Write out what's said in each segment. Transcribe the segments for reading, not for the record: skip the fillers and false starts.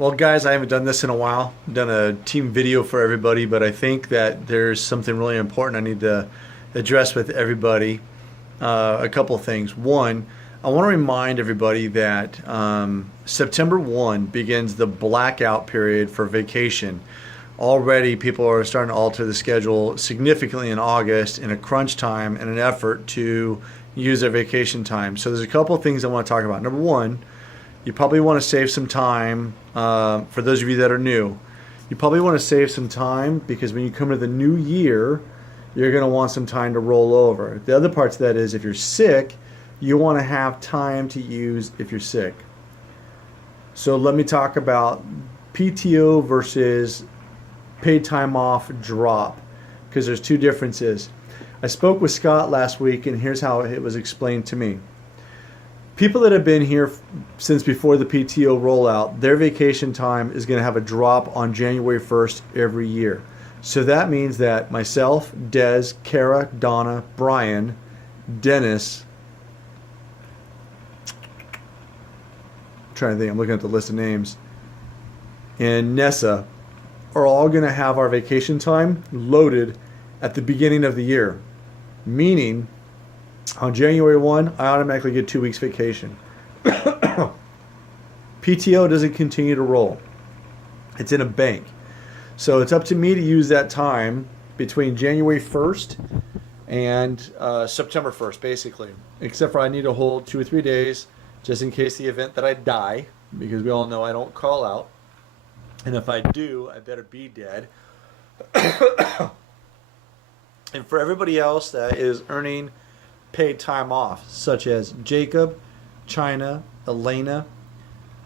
Well, guys, I haven't done this in a while. I've done a team video for everybody, but I think that there's something really important I need to address with everybody. A couple of things. One, I want to remind everybody that September 1 begins the blackout period for vacation. Already, people are starting to alter the schedule significantly in August in a crunch time and an effort to use their vacation time. So, there's a couple of things I want to talk about. Number one, you probably want to save some time for those of you that are new. You probably want to save some time because when you come to the new year, you're going to want some time to roll over. The other part to that is if you're sick, you want to have time to use if you're sick. So let me talk about PTO versus paid time off drop because there's two differences. I spoke with Scott last week and here's how it was explained to me. People that have been here since before the PTO rollout, their vacation time is going to have a drop on January 1st every year. So that means that myself, Des, Kara, Donna, Brian, Dennis, I'm trying to think, I'm looking at the list of names, and Nessa are all going to have our vacation time loaded at the beginning of the year. Meaning, on January 1, I automatically get 2 weeks vacation. PTO doesn't continue to roll. It's in a bank. So it's up to me to use that time between January 1st and September 1st, basically. Except for I need to hold 2 or 3 days just in case the event that I die, because we all know I don't call out. And if I do, I better be dead. And for everybody else that is earning paid time off, such as Jacob, China, Elena,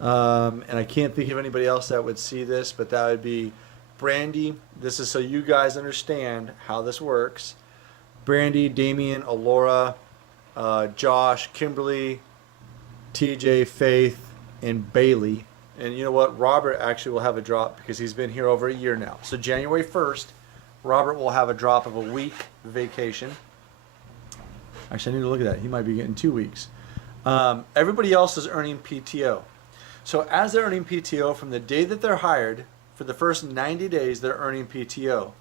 and I can't think of anybody else that would see this, but that would be Brandy. This is so you guys understand how this works. Brandy, Damien, Alora, Josh, Kimberly, TJ, Faith, and Bailey. And you know what? Robert actually will have a drop because he's been here over a year now. So January 1st, Robert will have a drop of a week vacation. Actually, I need to look at that. He might be getting 2 weeks. Everybody else is earning PTO. So as they're earning PTO from the day that they're hired, for the first 90 days, they're earning PTO.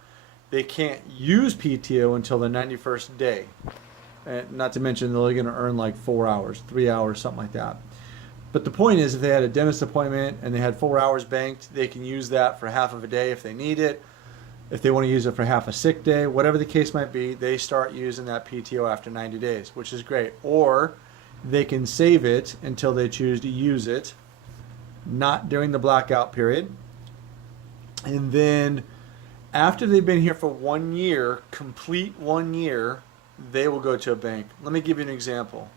They can't use PTO until the 91st day. And not to mention they're only going to earn like 4 hours, 3 hours, something like that. But the point is if they had a dentist appointment and they had 4 hours banked, they can use that for half of a day if they need it. If they want to use it for half a sick day, whatever the case might be, they start using that PTO after 90 days, which is great. Or they can save it until they choose to use it, not during the blackout period. And then after they've been here for 1 year, complete 1 year, they will go to a bank. Let me give you an example.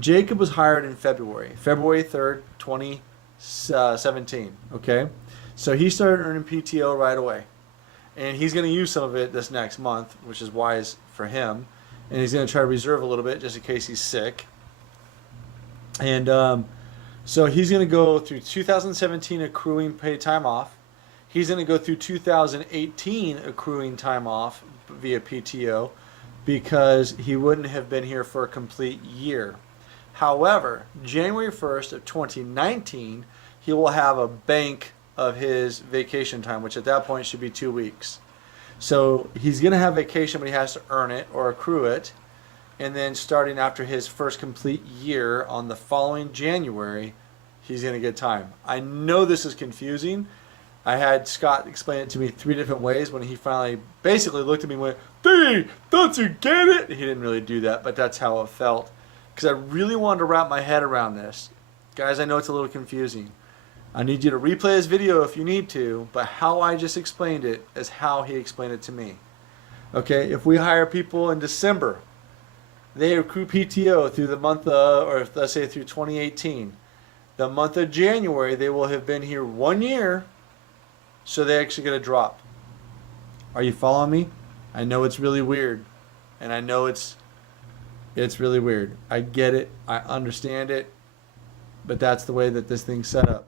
Jacob was hired in February 3rd, 2017. Okay? So he started earning PTO right away. And he's going to use some of it this next month, which is wise for him. And he's going to try to reserve a little bit just in case he's sick. And so he's going to go through 2017 accruing paid time off. He's going to go through 2018 accruing time off via PTO because he wouldn't have been here for a complete year. However, January 1st of 2019, he will have a bank of his vacation time, which at that point should be 2 weeks. So he's going to have vacation, but he has to earn it or accrue it. And then starting after his first complete year on the following January, he's going to get time. I know this is confusing. I had Scott explain it to me 3 different ways when he finally basically looked at me and went, "Hey, don't you get it?" He didn't really do that, but that's how it felt. Because I really wanted to wrap my head around this. Guys, I know it's a little confusing. I need you to replay this video if you need to, but how I just explained it is how he explained it to me. Okay, if we hire people in December, they accrue PTO through the month of, or let's say through 2018. The month of January, they will have been here 1 year, so they actually get a drop. Are you following me? I know it's really weird, and I know it's really weird. I get it. I understand it, but that's the way that this thing's set up.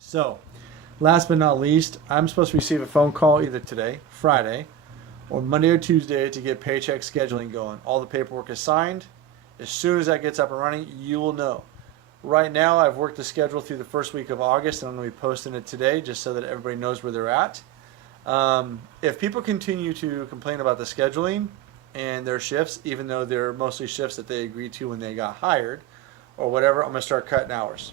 So, last but not least, I'm supposed to receive a phone call either today, Friday, or Monday or Tuesday to get paycheck scheduling going. All the paperwork is signed. As soon as that gets up and running, you will know. Right now, I've worked the schedule through the first week of August, and I'm going to be posting it today just so that everybody knows where they're at. If people continue to complain about the scheduling and their shifts, even though they're mostly shifts that they agreed to when they got hired or whatever, I'm going to start cutting hours.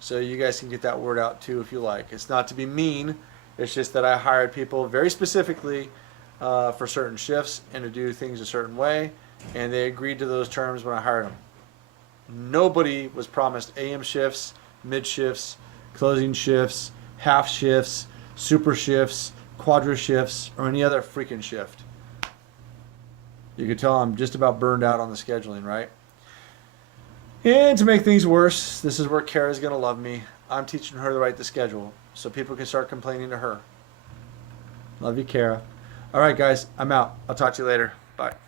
So you guys can get that word out too if you like. It's not to be mean. It's just that I hired people very specifically for certain shifts and to do things a certain way, and they agreed to those terms when I hired them. Nobody was promised AM shifts, mid shifts, closing shifts, half shifts, super shifts, quadra shifts, or any other freaking shift. You can tell I'm just about burned out on the scheduling, right? And to make things worse, this is where Kara's going to love me. I'm teaching her to write the schedule so people can start complaining to her. Love you, Kara. All right, guys, I'm out. I'll talk to you later. Bye.